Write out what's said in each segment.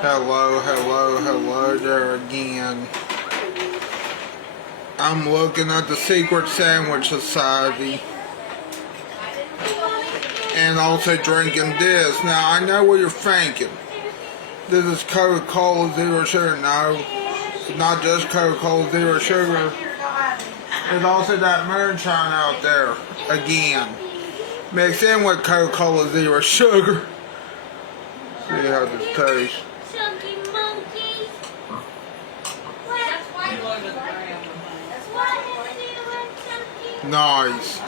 Hello, hello, hello there again. I'm looking at the Secret Sandwich Society and also drinking this. Now, I know what you're thinking. This is Coca-Cola Zero Sugar. No, it's not just Coca-Cola Zero Sugar. There's also that moonshine out there again, mixed in with Coca-Cola Zero Sugar. See how this tastes. Nice.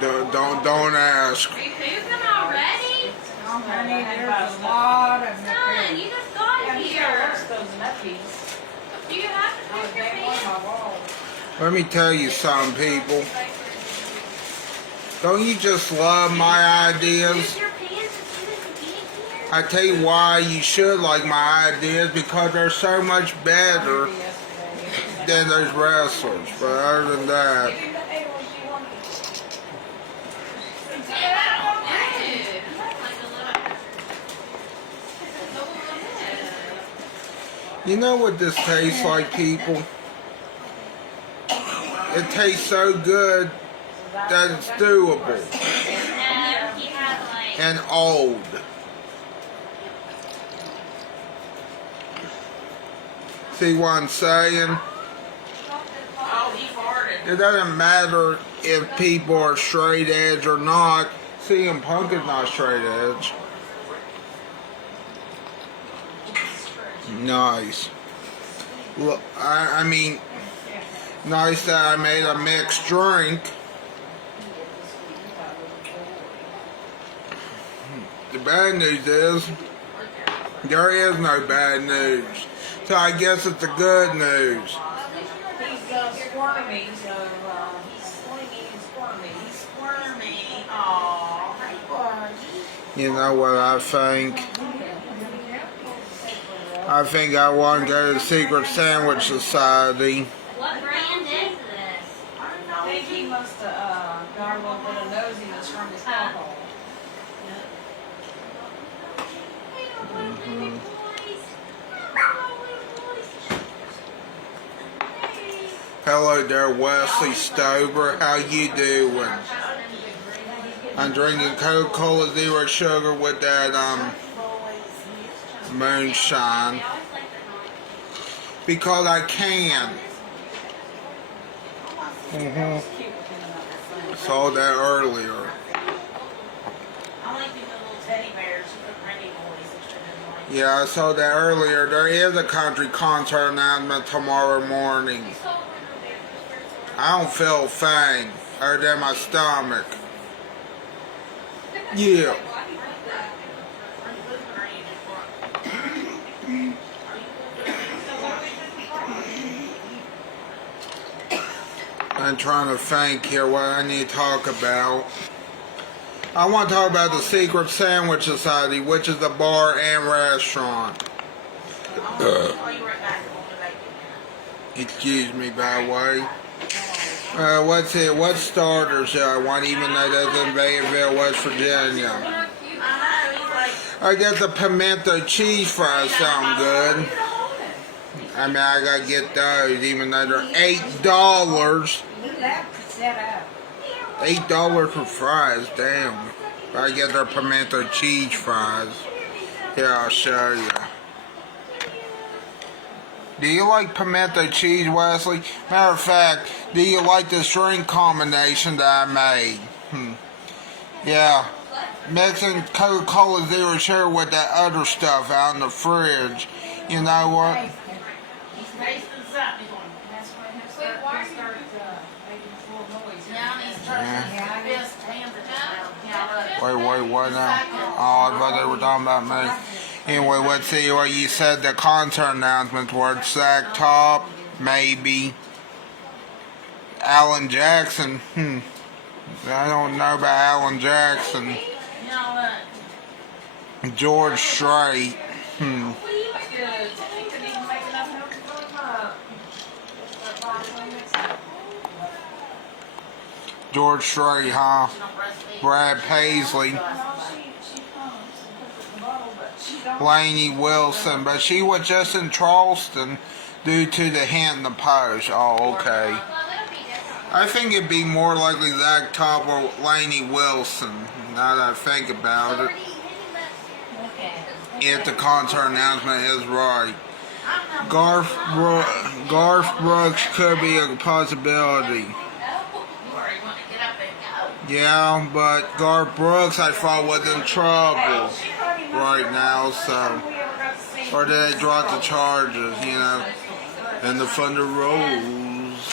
Don't ask. Are you cooking already? Honey, there's a lot of Son, you just got here. Do you have to cook your pants? Let me tell you something, people. Don't you just love my ideas? Use your pants as soon as you get here? I tell you why you should like my ideas, because they're so much better than those wrestlers. But other than that, you know what this tastes like, people? It tastes so good that it's doable and old. See what I'm saying? It doesn't matter if people are straight edge or not. CM Punk is not straight edge. Nice. Look, I mean, nice that I made a mixed drink. The bad news is, there is no bad news. So I guess it's the good news. He's squirmy, so he's squirmy. He's squirmy. Aww. You know what I think? I think I want to go to the Secret Sandwich Society. What brand is this? I think he must have got a little bit of nosiness from his alcohol. Hello there, Wesley Stover. How you doing? I'm drinking Coca-Cola Zero Sugar with that moonshine because I can. Saw that earlier. I like these little teddy bears with the pretty boys. Yeah, I saw that earlier. There is a country concert announcement tomorrow morning. I don't feel a thing other than my stomach. Yeah. I'm trying to think here what I need to talk about. I want to talk about the Secret Sandwich Society, which is a bar and restaurant. Excuse me, by the way. What's it? What starters I want, even though that's in Fayetteville, West Virginia? I got the pimento cheese fries sound good. I mean, I gotta get those, even though they're $8. $8 for fries, damn. I get their pimento cheese fries. Here, I'll show you. Do you like pimento cheese, Wesley? Matter of fact, do you like this drink combination that I made? Yeah. Mixing Coca-Cola Zero Sugar with that other stuff out in the fridge. You know what? Wait, what now? Oh, I thought they were talking about me. Anyway, let's see what you said. The concert announcements were Sack Top, maybe. Alan Jackson. I don't know about Alan Jackson. George Strait. George Strait, huh? She don't breastfeed. Brad Paisley. No, she comes and puts it in the bottle, but she don't. Lainey Wilson, but she was just in Charleston due to the hint in the post. Oh, okay. I think it'd be more likely Zach Top or Lainey Wilson, now that I think about it. If the concert announcement is right. Garth Brooks could be a possibility. You already want to get up and go. Yeah, but Garth Brooks I thought was in trouble right now, so. Or they dropped the charges, you know. And the thunder rolls.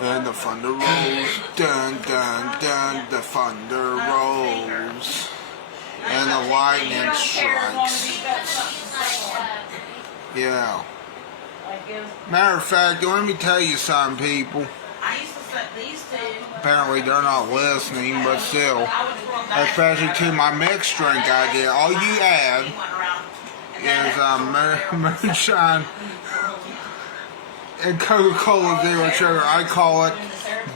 And the thunder rolls. Dun dun dun, the thunder rolls. And the lightning strikes. Yeah. Matter of fact, let me tell you something, people. I used to set these two. Apparently they're not listening, but still. Especially to my mixed drink idea. All you add is moonshine and Coca-Cola Zero Sugar. I call it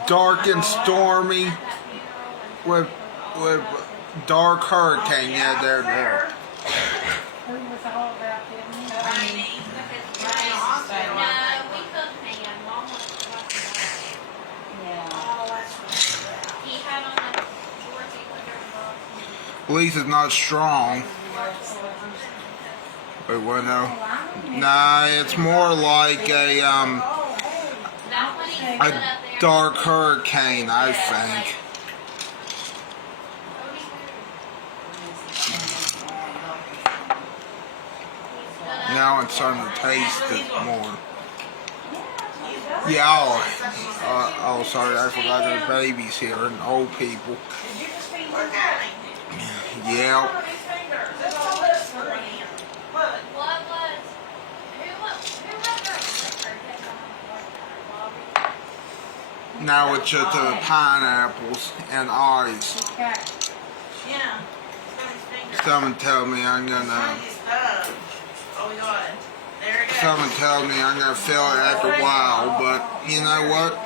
dark and stormy with dark hurricane. Yeah, there. Who was all about them? At least it's not strong. Wait, what now? Nah, it's more like a dark hurricane, I think. Now I'm starting to taste it more. Yeah, oh, sorry, I forgot there's babies here and old people. Yeah. Now it's just pineapples and ice. Yeah. Someone tell me I'm gonna. Someone tell me I'm gonna feel it after a while, but you know what?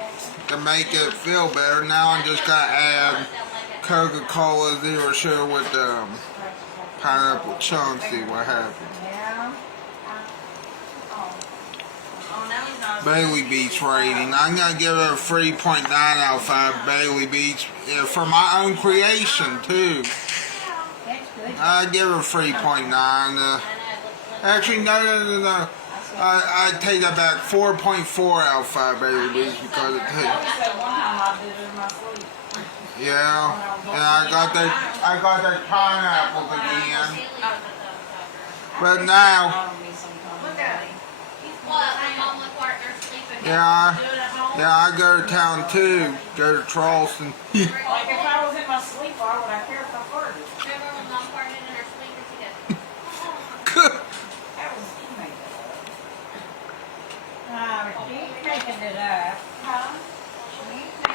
To make it feel better, now I'm just gonna add Coca-Cola Zero Sugar with pineapple chunks. See what happens. Bailey Beach rating. I'm gonna give it a 3.9 out of 5 Bailey Beach for my own creation too. I give it a 3.9. Actually, no. I take that back. 4.4 out of 5 Bailey Beach because it takes. Yeah, and I got that pineapples again. But now, yeah, I go to town too. Go to Charleston. Like if I was in my sleep, why would I care if I farted? She's making it up. Huh?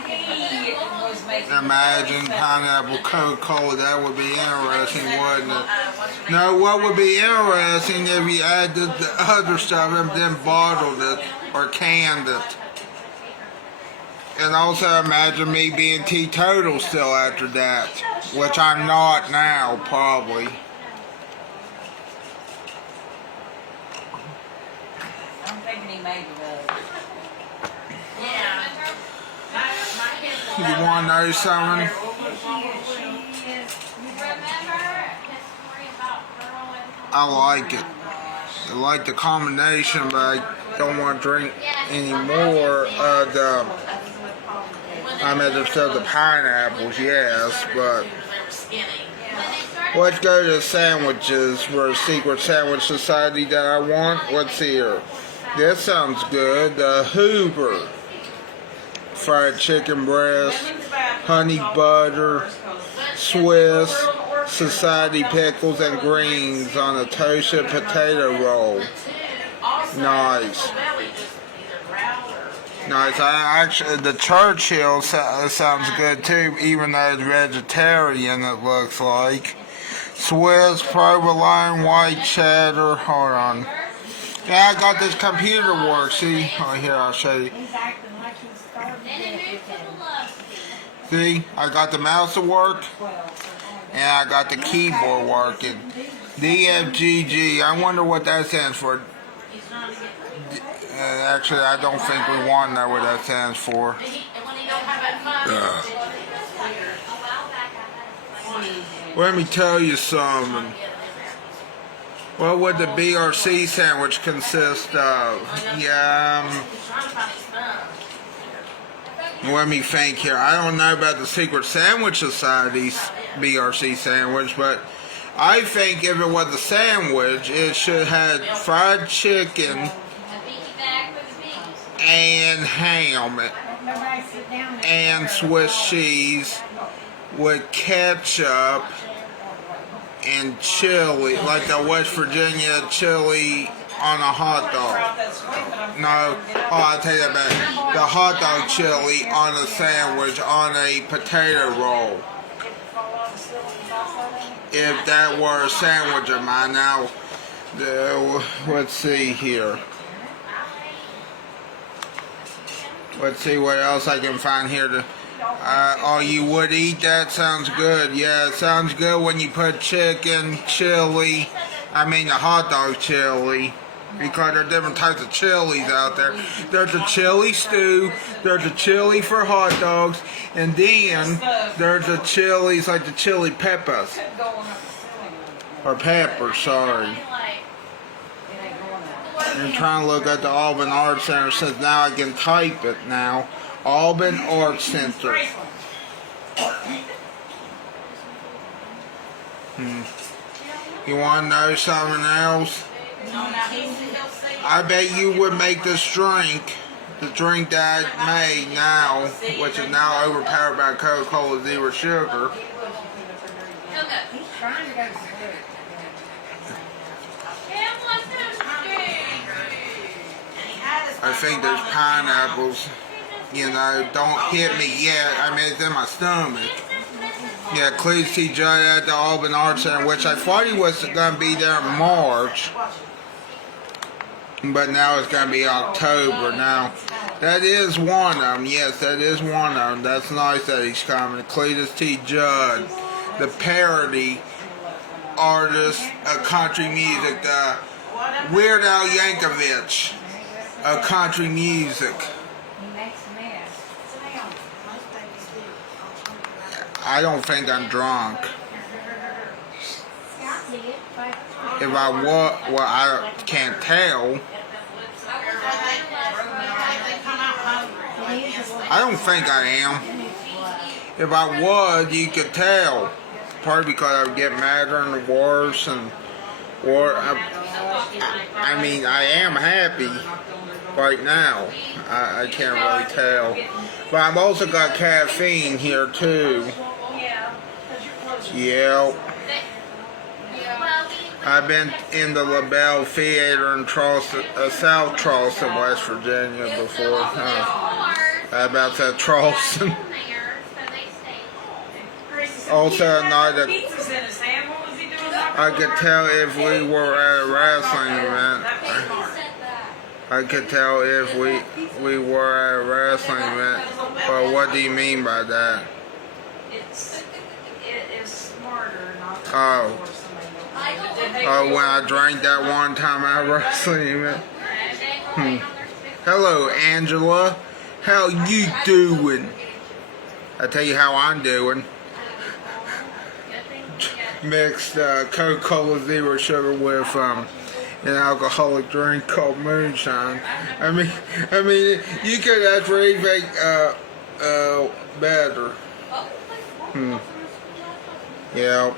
He was making Imagine pineapple Coca-Cola. That would be interesting, wouldn't it? No, what would be interesting if you added the other stuff and then bottled it or canned it. And also imagine me being teetotal still after that, which I'm not now, probably. I'm thinking he made it up. Yeah. You want to know something? I like it. I like the combination, but I don't want to drink any more of the. I mean, there's still the pineapples, yes, but. Let's go to the sandwiches for a secret sandwich society that I want. Let's see here. This sounds good. The Hoover. Fried chicken breast, honey butter, Swiss, society pickles and greens on a toasted potato roll. Nice. Nice. I actually, the Churchill sounds good too, even though it's vegetarian. It looks like Swiss, provolone, white cheddar. Hold on. Yeah, I got this computer work. See? Oh, here, I'll show you. He's acting like he's starving to death. See? I got the mouse to work. And I got the keyboard working. DFGG. I wonder what that stands for. Actually, I don't think we want to know what that stands for. Let me tell you something. What would the BRC sandwich consist of? Yeah, let me think here. I don't know about the Secret Sandwich Society's BRC sandwich, but I think if it was a sandwich, it should have fried chicken and ham and Swiss cheese with ketchup and chili, like the West Virginia chili on a hot dog. No, I'll tell you that back. The hot dog chili on a sandwich on a potato roll. If that were a sandwich of mine. Now, let's see here. Let's see what else I can find here to. Oh, you would eat that? Sounds good. Yeah, it sounds good when you put chicken, chili, the hot dog chili, because there are different types of chilies out there. There's a chili stew, there's a chili for hot dogs, and then there's the chilies like the chili peppers. Or peppers, sorry. I'm trying to look at the Alban Arts Center since now I can type it now. Alban Arts Center. You want to know something else? I bet you would make this drink, the drink that I made now, which is now overpowered by Coca-Cola Zero Sugar. He's trying to go to sleep. I think there's pineapples. You know, don't hit me yet. It's in my stomach. Yeah, Cleese T. Judd at the Alban Arts Center, which I thought he was going to be there in March. But now it's going to be October. Now, that is one of them. Yes, that is one of them. That's nice that he's coming. Cleese T. Judd, the parody artist of country music. Weird Al Yankovic of country music. I don't think I'm drunk. If I was, well, I can't tell. I don't think I am. If I was, you could tell. Probably because I would get madder and worse, I am happy right now. I can't really tell. But I've also got caffeine here too. Yep. I've been in the LaBelle Theater in Charleston, South Charleston, West Virginia before. About that Charleston. Also, I could tell if we were at a wrestling event. I could tell if we were at a wrestling event. But what do you mean by that? It is smarter not to when I drank that one time at a wrestling event. Hello, Angela. How you doing? I tell you how I'm doing. Mixed Coca-Cola Zero Sugar with an alcoholic drink called Moonshine. You could actually make better. Yeah.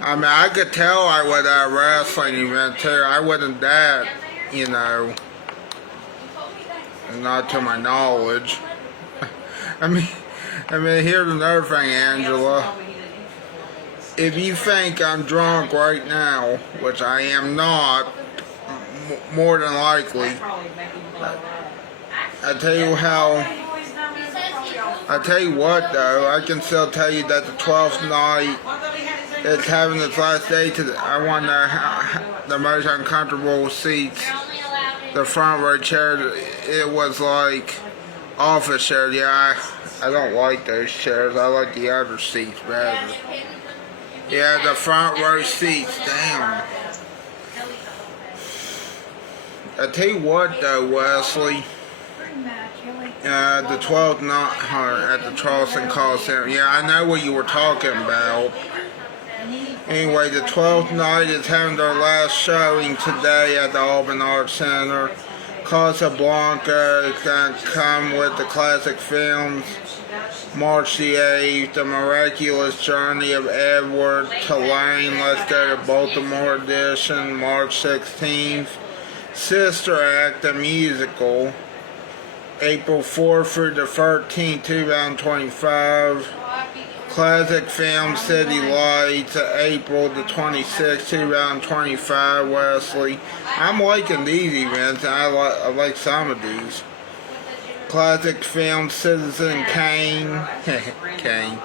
I could tell I was at a wrestling event too. I wasn't that, not to my knowledge. Here's another thing, Angela. If you think I'm drunk right now, which I am not, more than likely, I tell you what though, I can still tell you that the 12th night is having its last day. I want to the most uncomfortable seats. You're only allowed The front row chairs, it was like office chairs. Yeah, I don't like those chairs. I like the other seats better. Yeah, the front row seats. Damn. I tell you what though, Wesley. The 12th night at the Charleston Coliseum. Yeah, I know what you were talking about. Anyway, the 12th night is having their last showing today at the Alban Arts Center. Casablanca is going to come with the classic films. March the 8th, The Miraculous Journey of Edward Tulane, Let's Go to Baltimore edition, March 16th. Sister Act, the musical, April 4th through the 13th, 2025. Classic film City Lights, April the 26th, 2025, Wesley. I'm liking these events, and I like some of these. Classic film Citizen Kane. Kane.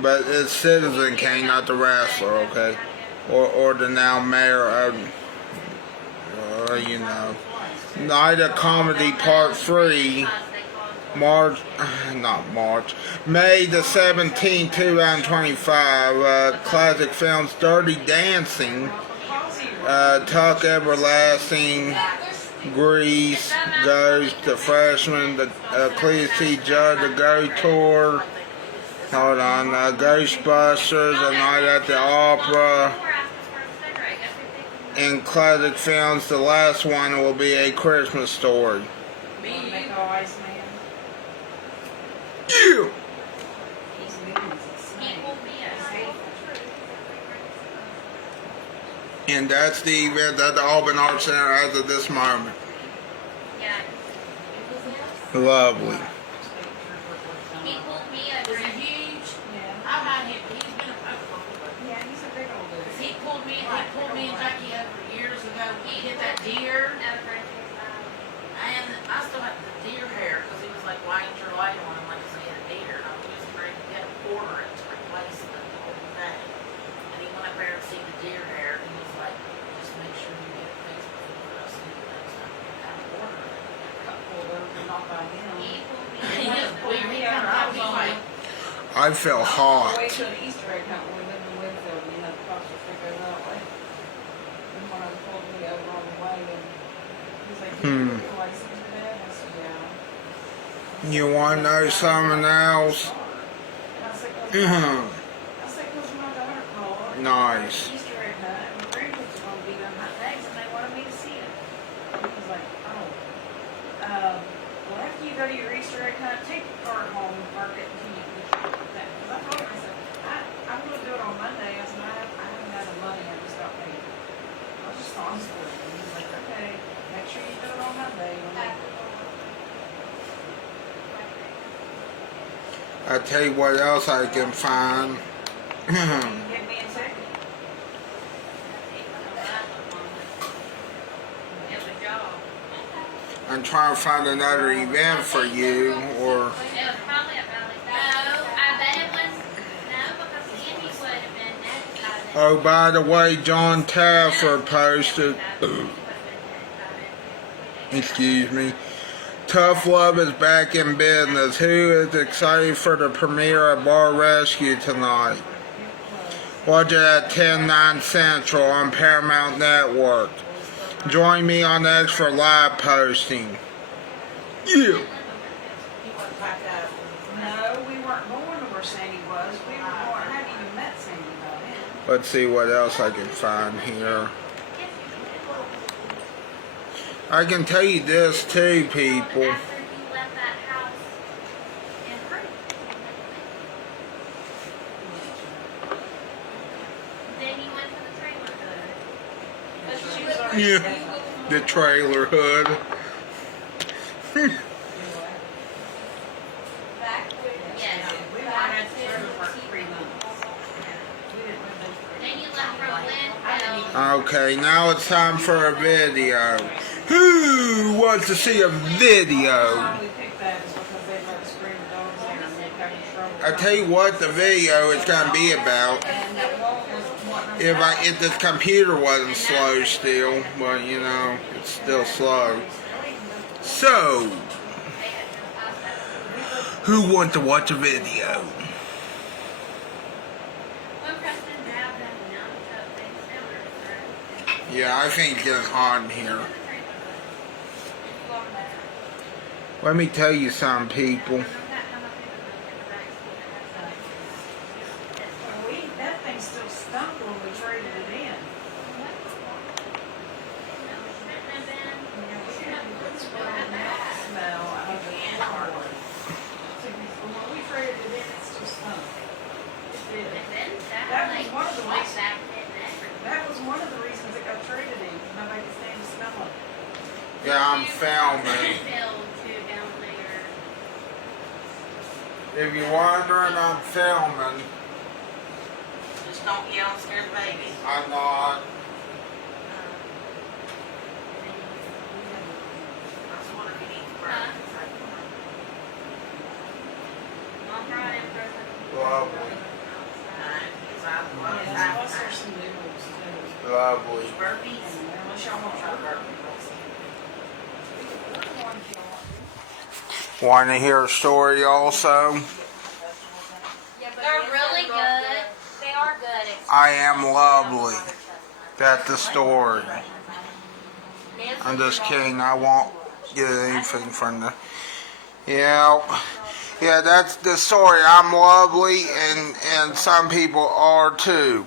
But it's Citizen Kane, not the wrestler, okay? Or the now mayor of, you know. Night of Comedy Part 3. May the 17th, 2025. Classic films Dirty Dancing, Tuck Everlasting, Grease, Ghost, The Freshman, the Cleese Judd, The Go Tour, hold on, Ghostbusters, A Night at the Opera. In classic films, the last one will be A Christmas Story. Yeah. And that's the event at the Alban Arts Center as of this moment. Lovely. He pulled me and Jackie over years ago. He hit that deer. And I still had the deer hair because he was like, why ain't your light on? I'm like, because he had a deer. And I was just afraid to get a order it to replace the whole thing. And he went up there and see the deer hair. And he was like, just make sure you get it fixed before I see the next time. I have to order it. Got pulled over, not by him. He just weird. He comes out, he's like, I feel hot. Way to an Easter egg hunt when we lived in Winfield, and you had the cops would go that way. And one of them pulled me over on the way, and he's like, "Do you have your license today?" I said, "Yeah." You want to know something else? And I said, "Cause my daughter called. Nice. Easter egg hunt, and my grandkids are gonna be on hot eggs, and they wanted me to see it." And he was like, "Oh, well, after you go to your Easter egg hunt, take your car home and park it until you get that." Because I told him, I said, I'm going to do it on Monday. I said, I haven't had the money. I just got paid. I was just honest with him. He was like, okay, make sure you do it on Monday. I tell you what else I can find. Get me a ticket. I'm trying to find another event for you, or oh, by the way, John Taffer posted, excuse me, Tough Love is back in business. Who is excited for the premiere of Bar Rescue tonight? Watch it at 10/9 Central on Paramount Network. Join me on X for live posting. Yeah. No, we weren't going to where Sandy was. We were going, I hadn't even met Sandy by then. Let's see what else I can find here. I can tell you this too, people. Yeah, the trailer hood. Okay, now it's time for a video. Who wants to see a video? I tell you what the video is going to be about. if this computer wasn't slow still, but you know, it's still slow. So, who wants to watch a video? Yeah, I think it's getting hot in here. Let me tell you something, people. That thing still stunk when we traded it in. Smell out of the cardboard. So when we traded it in, it still stunk. It did. That was one of the reasons. That was one of the reasons it got traded in. Nobody could stand the smell of it. Yeah, I'm filming. If you're wondering, I'm filming. Just don't yell and scare the baby. I'm not. That's what if you need to burn. Lovely. Yeah, plus there's some noodles too. Lovely. Burpees. Unless y'all want to try burpees. Want to hear a story also? They're really good. They are good. I am lovely. That's the story. I'm just kidding. I won't get anything from the... Yeah, that's the story. I'm lovely, and some people are too.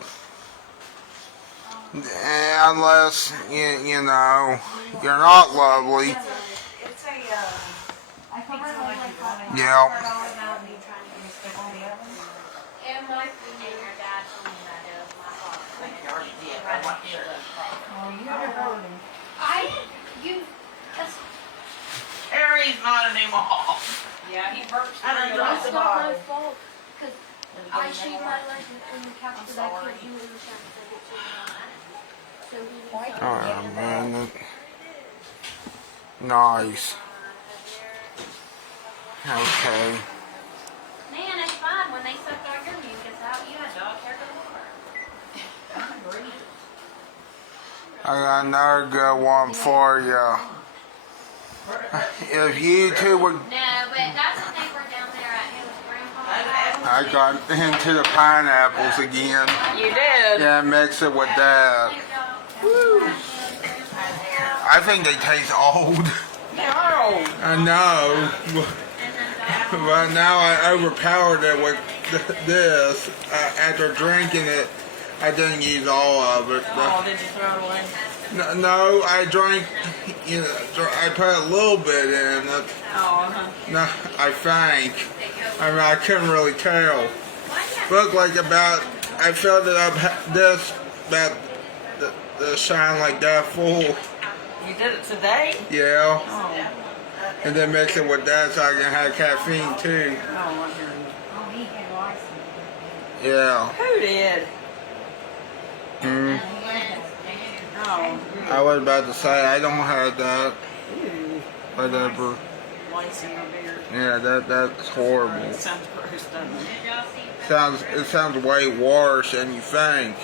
Unless, you know, you're not lovely. It's a, I think it's like a Yeah. And my and your dad told me that it was my fault. Oh, you never heard him. Harry's not anymore. Yeah, he burps. I don't know. It's not my fault. Because I shaved my leg in the couch because I couldn't do it in the shower because I get too hot. So he Oh, man. Nice. Okay. Man, it's fun when they sucked all your mucus out. You had dog hair galore. I got another good one for you. If you two would... No, but that's what they were down there at his grandpa's. I got into the pineapples again. You did? Yeah, mix it with that. I think they taste old. No. I know. But now I overpowered it with this. After drinking it, I didn't use all of it. Oh, did you throw it away? No, I drank, you know, I put a little bit in it. Oh, No, I think. I mean, I couldn't really tell. Looked like about, I filled it up this, about the shine like that full. you did it today? Yeah. Oh. And then mix it with that so I can have caffeine too. Oh, I hear you. Oh, he had license. Yeah. Who did? Hmm. Oh. I was about to say, I don't have that. Ooh. Whatever. Lice in your beard. Yeah, that's horrible. It sounds gross, doesn't it? It sounds way worse than you think.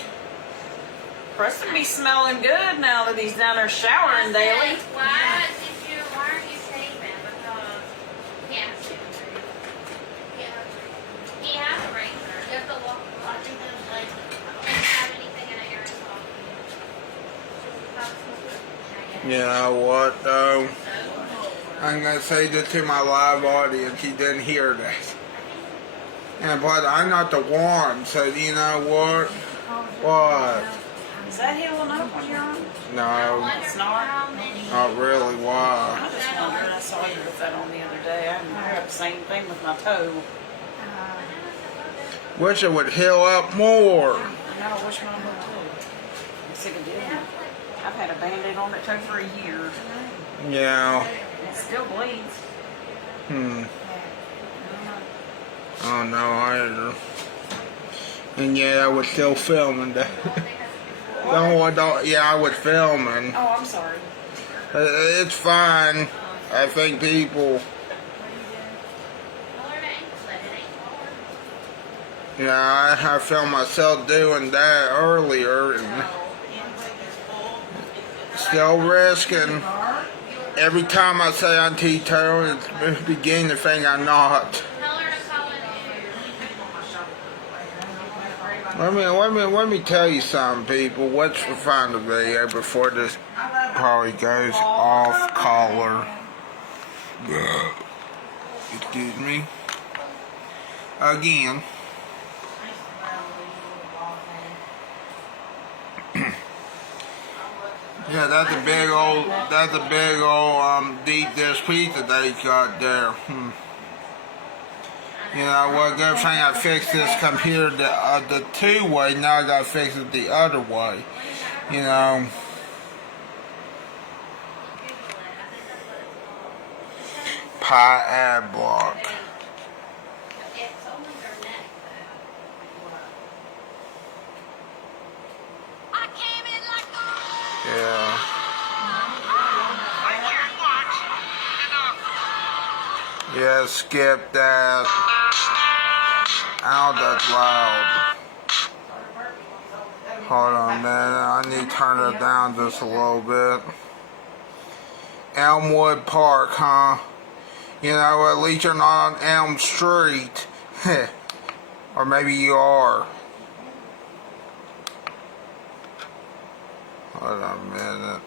Preston be smelling good now that he's down there showering daily. Why aren't you saving? Because he has to. He has a razor. You have to walk. I think there's like, I don't have anything in an aerosol. You know what though? I'm gonna say this to my live audience. You didn't hear that. And but I'm not the one. So you know what? What? Is that healing up on your arm? No, It's not? not really. Why? I just wondered. I saw you with that on the other day. I had the same thing with my toe. Wish it would heal up more. I know, I wish mine would too. I'm sick of doing it. I've had a band-aid on that toe for a year. Yeah. It still bleeds. Oh no, either. And yeah, I was still filming that. Yeah, I was filming. Oh, I'm sorry. It's fine. I think people. You know, I found myself doing that earlier and still risking. Every time I say I'm teetotal, it's beginning to think I'm not. Tell her to call it Let me tell you something, people. Let's find the video before this probably goes off color. Excuse me. Again. Yeah, that's a big old deep dish pizza they got there. You know what? Good thing I fixed this computer the two-way. Now I gotta fix it the other way. You know. Pie ad block. It's only her neck, Yeah. Yeah, skip that. Ow, that's loud. Hold on, man. I need to turn it down just a little bit. Elmwood Park, huh? You know, at least you're not on Elm Street. Or maybe you are. Hold on a minute.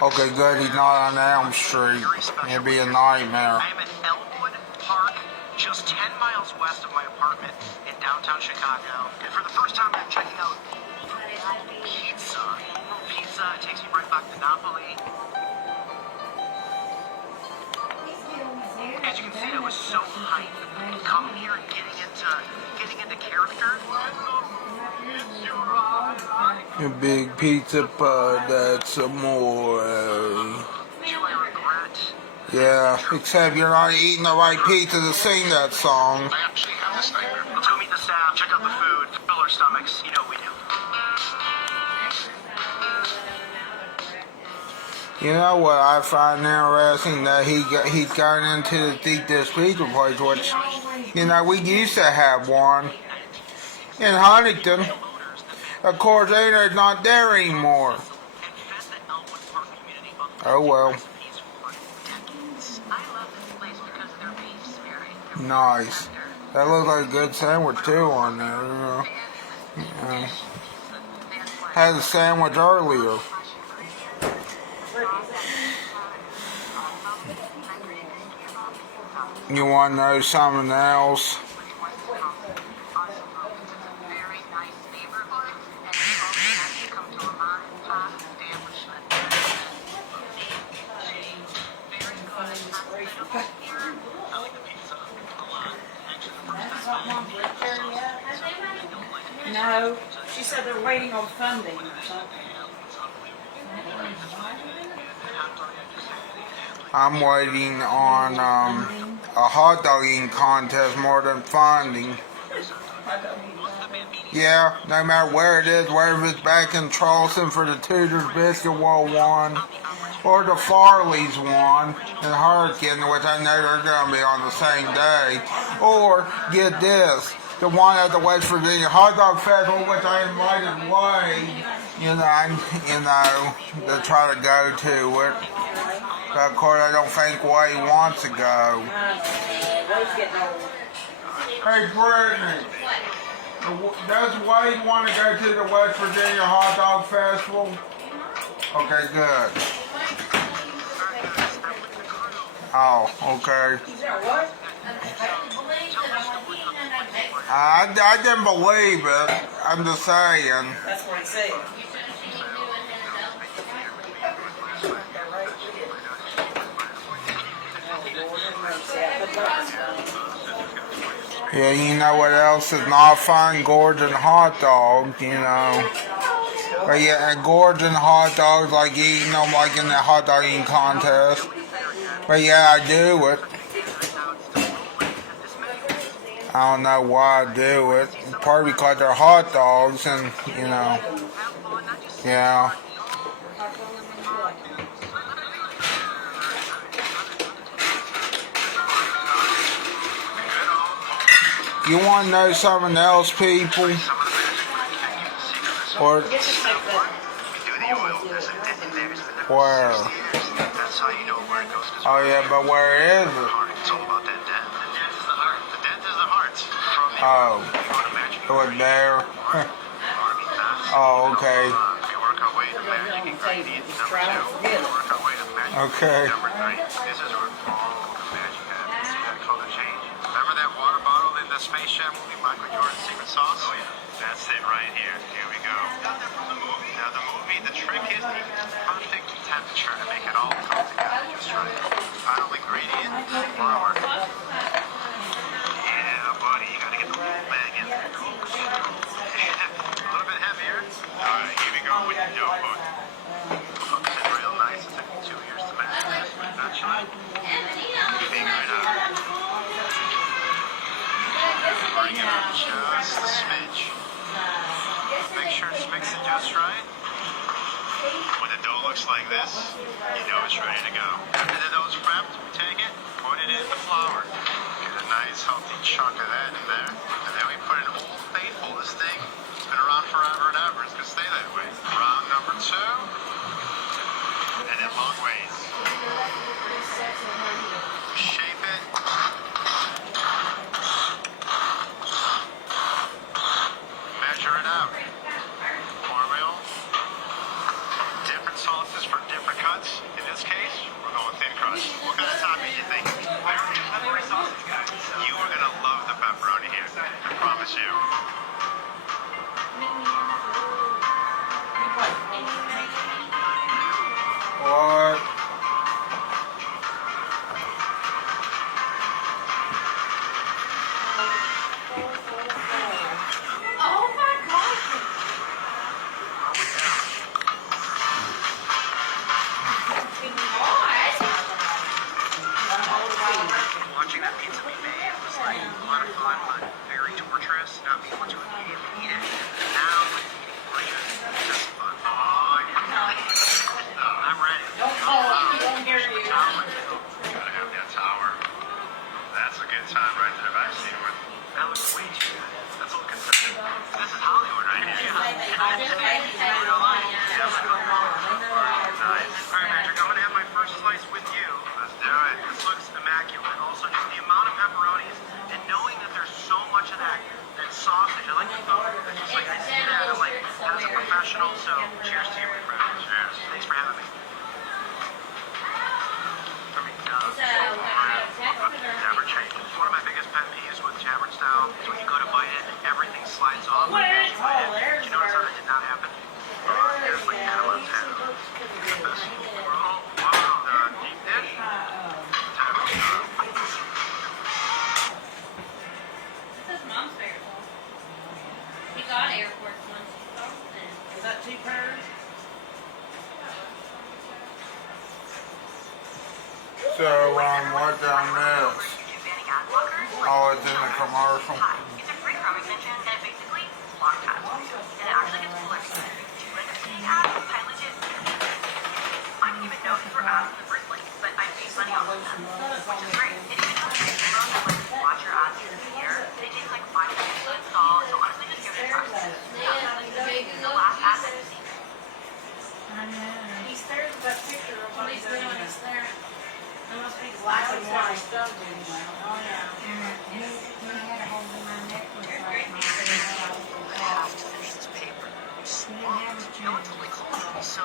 Okay, good. He's not on Elm Street. It'd be a nightmare. I'm in Elmwood Park, just 10 miles west of my apartment in downtown Chicago. And for the first time, I'm checking out Old World Pizza. Old World Pizza, it takes me right back to Napoli. As you can see, I was so hyped coming here and getting into character. A big pizza pie, that's amore. Yeah, except you're not eating the right pizza to sing that song. I actually have this nightmare. Let's go meet the staff, check out the food, fill our stomachs. You know what we do. You know what I find interesting, that he's gotten into the deep dish pizza place, which, you know, we used to have one in Huntington. Of course, it's not there anymore. Oh well. Nice. That looks like a good sandwich too on there. You know. Yeah. Had a sandwich earlier. You want to know something else? No, she said they're waiting on funding or something. I'm waiting on a hot dog eating contest more than funding. Yeah, no matter where it is, whether it's back in Charleston for the Tudor's Biscuit World one, or the Farley's one in Hurricane, which I know they're going to be on the same day, or get this, the one at the West Virginia Hot Dog Festival, which I invited Wade, to try to go to it. But of course, I don't think Wade wants to go. Hey, Brittany, does Wade want to go to the West Virginia Hot Dog Festival? Okay, good. Oh, okay. I didn't believe it. I'm just saying. That's what he said. Yeah, you know what else is not fun? Gorging hot dogs, you know. But yeah, gorging hot dogs, like eating them like in the hot dog eating contest. But yeah, I do it. I don't know why I do it. Probably because they're hot dogs and, yeah. You want to know something else, people? Or where? Oh yeah, but where is it? It's all about that dent. The dent is the heart. The dent is the heart. Oh, it was there. Oh, okay. We work our way to magic ingredient number 2. We work our way to magic Okay. number 3. This is where all the magic happens. See that color change? Remember that water bottle in the Space Jam movie, Michael Jordan's Secret Sauce? Oh yeah. That's it right here. Here we go. Got that from the movie? Now the movie, the trick is the perfect temperature to make it all come together just right. Final ingredient, flour. Yeah, buddy, you gotta get the whole bag in there. A little bit heavier. Alright, here we go with the dough book. Hooks it real nice. It took me 2 years to make it. Not sure. Figure it out. Bring it up just a smidge. Make sure it's mixing just right. When the dough looks like this, you know it's ready to go. After the dough's prepped, we take it, put it in the flour. Get a nice healthy chunk of that in there. And then we put in Old Faithful. This thing has been around forever and ever. It's going to stay that way. Round number 2. And then long ways. Shape it. Measure it out. Cornmeal. Different sauces for different cuts. In this case, we're going thin crust. What kind of topping do you think? I already have pepperoni sausage, guys. You are going to love the pepperoni here. I promise you. What? Oh my gosh. Watching that pizza be made was like a lot of fun, but very torturous. Not being able to immediately eat it. Now, we're just fun. Oh, yeah. I'm ready. Don't hear you. Gotta have that tower. That's a good time right there. I've seen it. That looks way too good. That's all consistent. This is Hollywood right here. Nice. All right, Patrick, I'm gonna have my first slice with you. Let's do it. This looks immaculate. Also, just the amount of pepperonis and knowing that there's so much of that sausage. I like the thought. It's just like I see that. I'm like, as a professional. So, cheers to you, my friend. Cheers. Thanks for having me. Never changes. One of my biggest pet peeves with Jabbered style is when you go to bite it, everything slides off. When you bite it. Did you notice how that did not happen? Here's like 10 out of 10. This roll, wow, the deep dish. 10 out of 10. This is Mom's favorite one. We got airports once. Is that 2 pairs? So, what's on this? Oh, it's in the commercial. It's a free Chrome extension and it basically blocks tabs. And it actually gets full everything. Do you end up seeing ads? I legit. I didn't even know these were ads in the first place, but I paid money on them, which is great. It even comes with a camera that lets you watch your ads through the air. They take like 5 minutes to install, so honestly just give it a try. The last ad that you've seen. He stares at that picture of what he's doing. He's there. It must be black and white. Oh, yeah. I have to finish this paper. I'm swamped. No one told me close. So,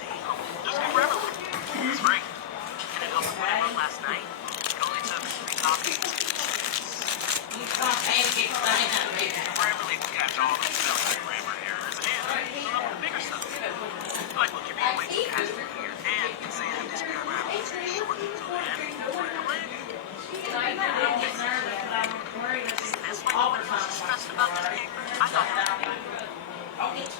they just go forever. It's great. Can I help with what I wrote last night? It only took 3 copies. You can't pancakes like that, baby. We're really catch all the spelling grammar errors and some of the bigger stuff. Like, look, you're being way too casual here. And you can say that this paragraph is short until the end. This one nobody was discussed about this paper. I thought that would be I'll get you.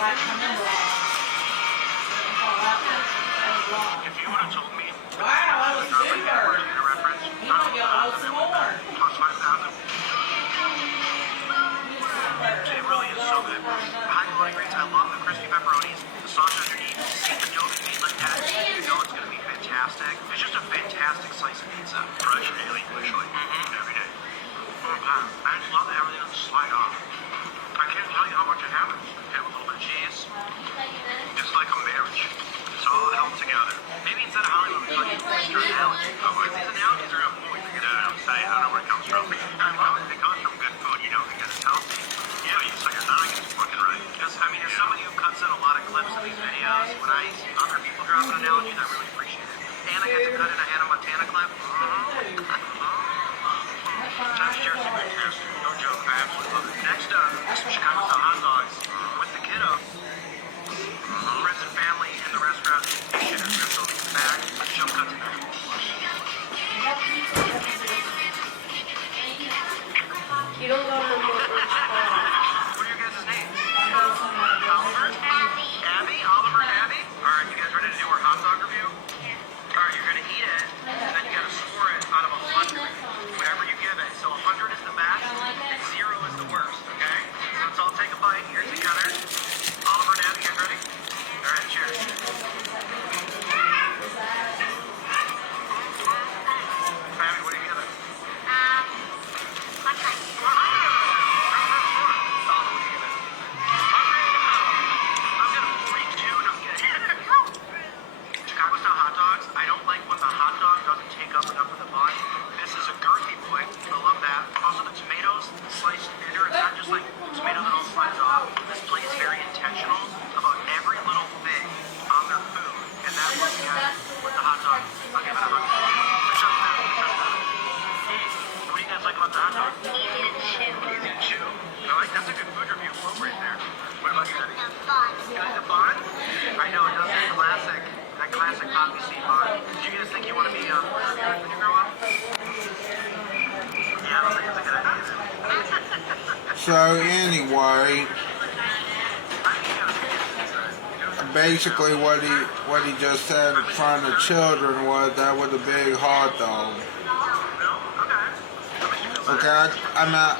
like come in wrong. They fall out there. That's wrong. If you would have told me Wow, that was drop like that super. word in a reference, You might be able to hold some more. plus 5,000. It really is so good. High quality greens. I love the crispy pepperonis. The sauce underneath. See the dough is made like that. You know it's going to be fantastic. It's just a fantastic slice of pizza. Fresh daily, usually. Every day. I just love that everything doesn't slide off. I can't tell you how much it happens. Have a little bit of cheese. It's like a marriage. It's all held together. Maybe instead of Hollywood, we call it Easter analogy. Oh, these analogies are on point. I don't know where it comes from. I love it. It comes from good food, you know, because it's healthy. Yeah, so your noggin is fucking right. Because, I mean, as somebody who cuts in a lot of clips of these videos, when I see other people dropping analogies, I really appreciate it. And I get to cut in a Hannah Montana clip. That's seriously fantastic. No joke. I absolutely love it. Next up, Chicago style hot dogs with the kiddo. Friends and family in the restaurant. Shitters, we're going to the back. Jump cut to that. You don't go to the What are your guys' names? Oliver? Abby? Oliver and Abby? Alright, you guys ready to do our hot dog review? Alright, you're gonna eat it, and then you gotta score it out of 100. Whatever you give it. So 100 is the best, and 0 is the worst, okay? So let's all take a bite here together. Oliver and Abby, you guys ready? Alright, cheers. Abby, what do you give it? Chicago style hot dogs. I don't like when the hot dog doesn't take up enough of the bun. This is a girthy boy. I love that. Also the tomatoes sliced thinner. It's not just like tomato that all slides off. This place is very intentional about every little thing on their food. And that was again with the hot dog. I'll give it a 100. What do you guys like about the hot dog? Easy to chew. I like that's a good food review quote right there. What about you, Eddie? You like the bun? I know, it does that classic poppy seed bun. Did you guys think you want to be a food reviewer when you grow up? Yeah, I don't think it's a good idea. So anyway, basically what he just said in front of children was that was a big hot dog. Okay, I'm not.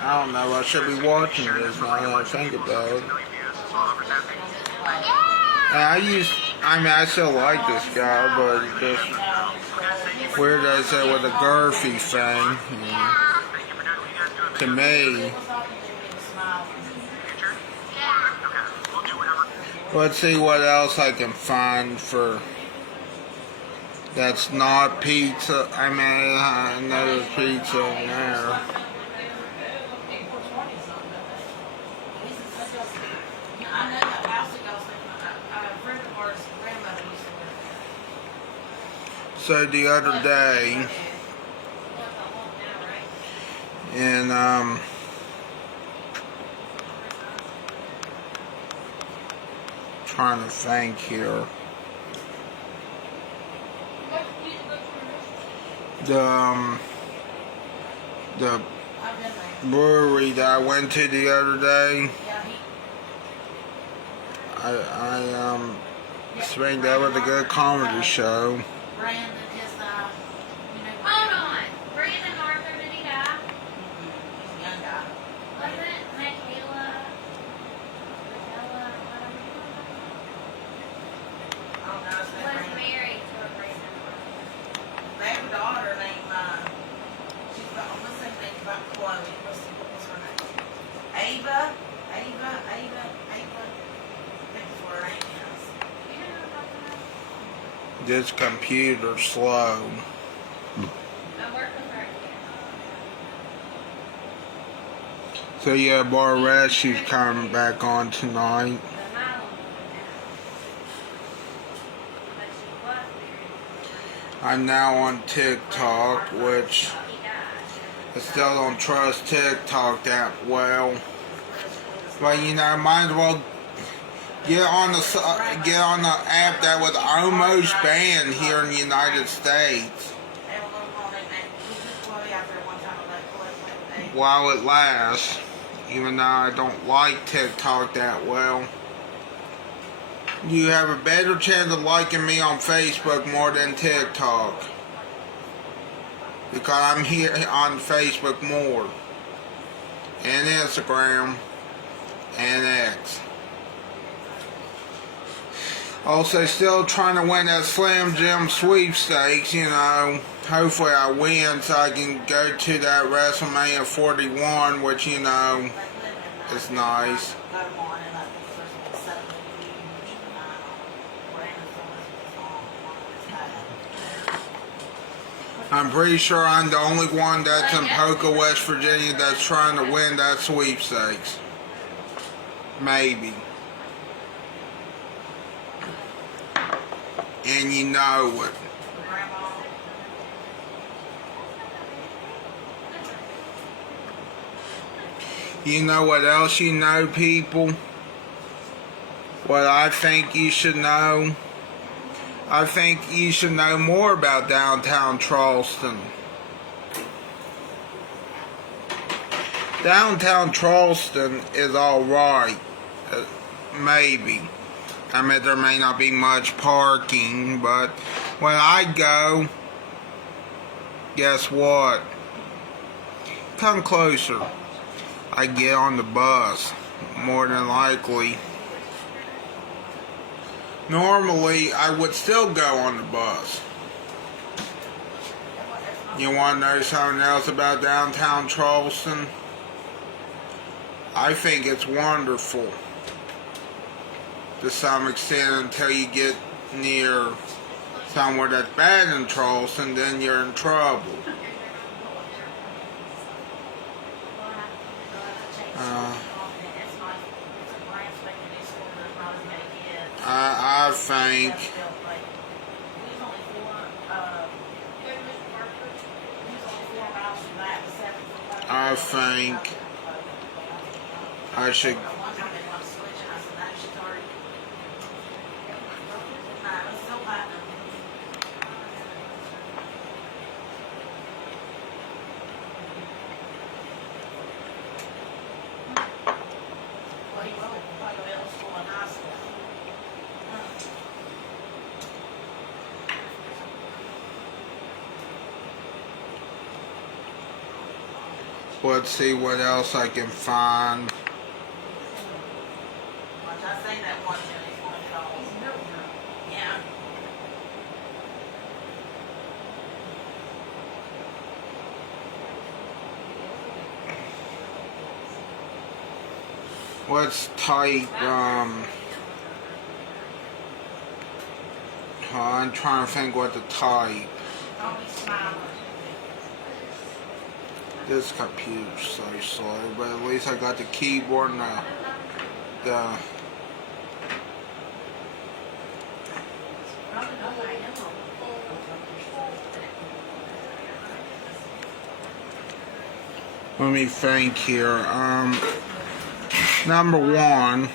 I don't know. I should be watching this now that I think about it. And I still like this guy, but it's just weird as I said with the Garfy thing. To me. Let's see what else I can find for that's not pizza. I mean, another pizza in there. I know that house that goes there. A friend of ours, grandmother used to live. So the other day, and trying to think here. The I've been there. brewery that I went to the other day, Yeah, I think that was a good comedy show. Brandon is Hold on. Brandon Arthur, did he die? he's a young guy. Wasn't it Michaela? I don't know his name. Was Brandon. married to a Brandon Arthur. They have a daughter named, she's got, what's her name, about Chloe, what's her name? Ava, I think that's what her name is. You know about that? This computer slow. I work with her again. So yeah, Bar Rescue's coming back on tonight. The Milo one now. But she was married. I'm now on TikTok, which He died. I still don't trust TikTok that well. But you know, might as well get on the app that was almost banned here in the United States They have a little girl named Ava. We took Chloe out there one time and let Chloe play with Ava. while it lasts. even though I don't like TikTok that well. You have a better chance of liking me on Facebook more than TikTok. Because I'm here on Facebook more. And Instagram. And X. Also, still trying to win that Slam Jim sweepstakes, you know. Hopefully I win so I can go to that WrestleMania 41, which, you know, is nice. I'm pretty sure I'm the only one that's in POCA, West Virginia that's trying to win that sweepstakes. Maybe. And you know it. You know what else you know, people? What I think you should know? I think you should know more about downtown Charleston. Downtown Charleston is alright. Maybe. I mean, there may not be much parking, but when I go, guess what? Come closer. I get on the bus, more than likely. Normally, I would still go on the bus. You want to know something else about downtown Charleston? I think it's wonderful. To some extent, until you get near somewhere that's bad in Charleston, then you're in trouble. I think I should. Let's see what else I can find. Let's type, I'm trying to think what to type. This computer's so slow, but at least I got the keyboard and the let me think here. Number one,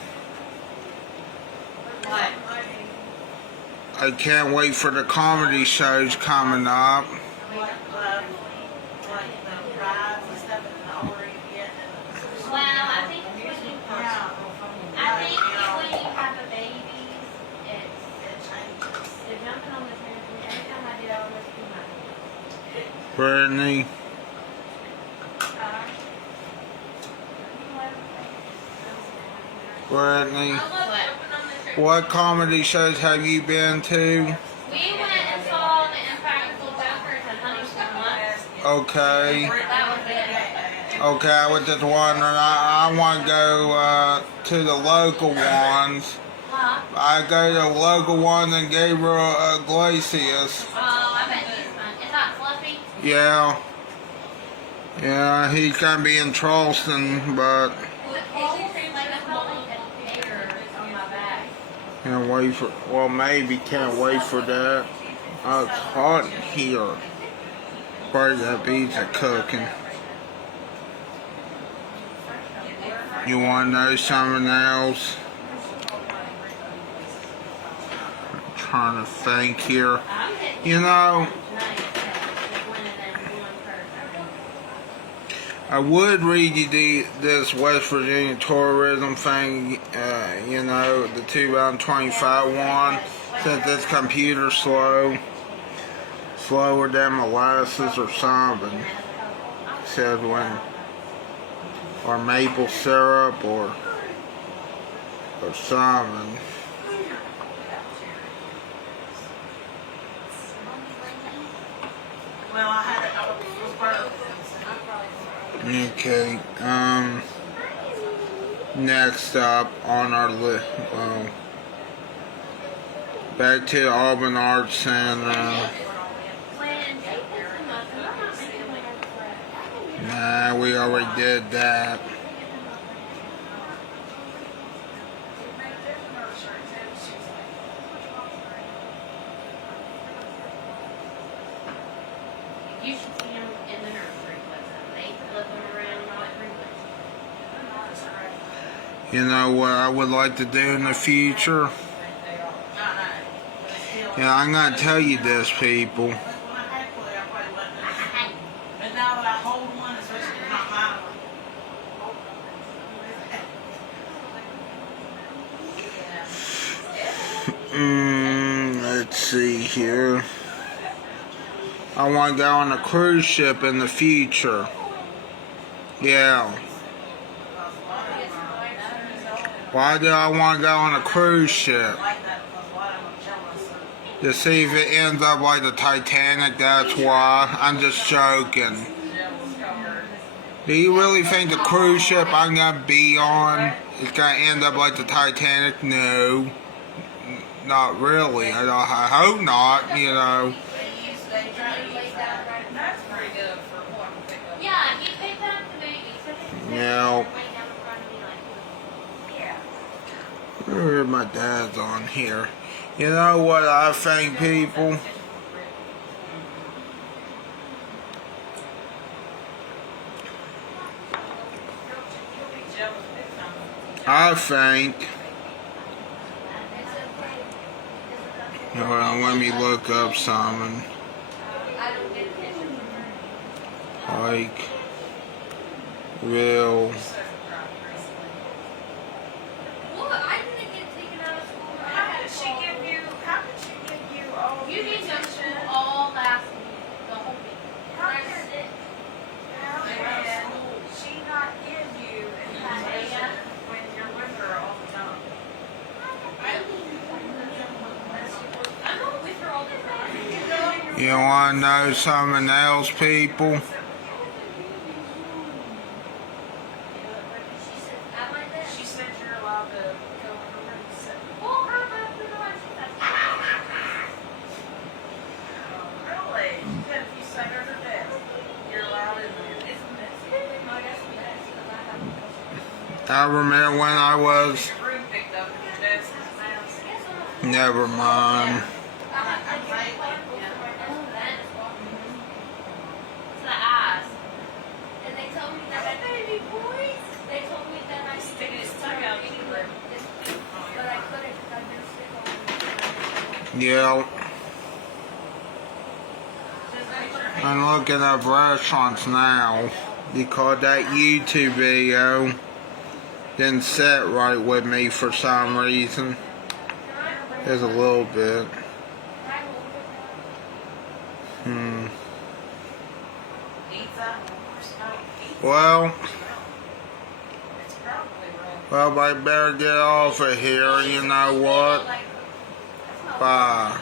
I can't wait for the comedy shows coming up. Brittany. Brittany. What comedy shows have you been to? We went and saw the Impractical Jokers and Honeysuckle. Okay. That was it. Okay, I was just wondering. I want to go to the local ones. Huh? I go to the local one in Gabriel Iglesias. Oh, I bet he's fun. Is that Fluffy? Yeah. Yeah, he's going to be in Charleston, but can't wait for, well, maybe can't wait for that. Oh, it's hot in here. Probably that pizza cooking. You want to know something else? I'm trying to think here. You know, I would read you this West Virginia tourism thing, you know, the 2025 one, since this computer's slower than molasses or something. It said when, or maple syrup or something. Well, I had it, I was broke. Okay, next up on our list, back to the Alban Arts Center. Nah, we already did that. You should see him in the nursery with them. They flip him around all everywhere. You know what I would like to do in the future? Yeah, I'm gonna tell you this, people. But now that I hold one, especially if it's not mine. Let's see here. I want to go on a cruise ship in the future. Yeah. Why do I want to go on a cruise ship? To see if it ends up like the Titanic, that's why. I'm just joking. Do you really think the cruise ship I'm going to be on is going to end up like the Titanic? No. Not really. I hope not, you know. That's pretty good for one pickup. Yeah, he picked that up today. Yeah. Yeah. Where my dad's on here. You know what I think, people? I think. Hold on, let me look up something. Like, real. What? I didn't get taken out of school. How did she give you all You the need to attention? school all last week. The whole week. How I did sit. How can she not give you an attention when you're with her all the time? I'm not with her all the time. You want to know something else, people? She said, I like that. She said you're allowed to go in her room and sit. Well, her husband and I said that. Really? She said if you sat at her desk, you're allowed in there. Isn't this? No, that's the best. I remember when I was. Your room picked up and your desk is down. Never mind. It's the eyes. And they told me that baby boys. They told me that I Stick his tongue out anywhere. but I couldn't because I've been sick all week. Yeah. I'm looking up restaurants now because that YouTube video didn't set right with me for some reason. There's a little bit. Well, It's probably wrong. I better get off of here, you know what? Bye.